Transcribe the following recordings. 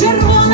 червона.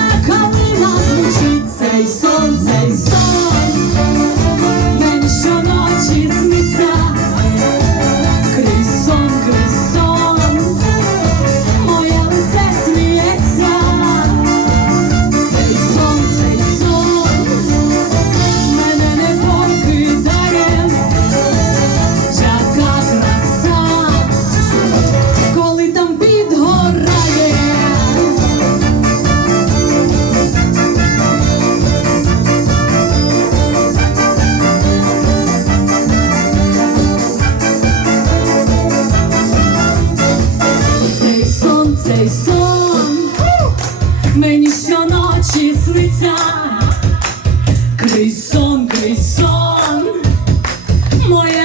morir.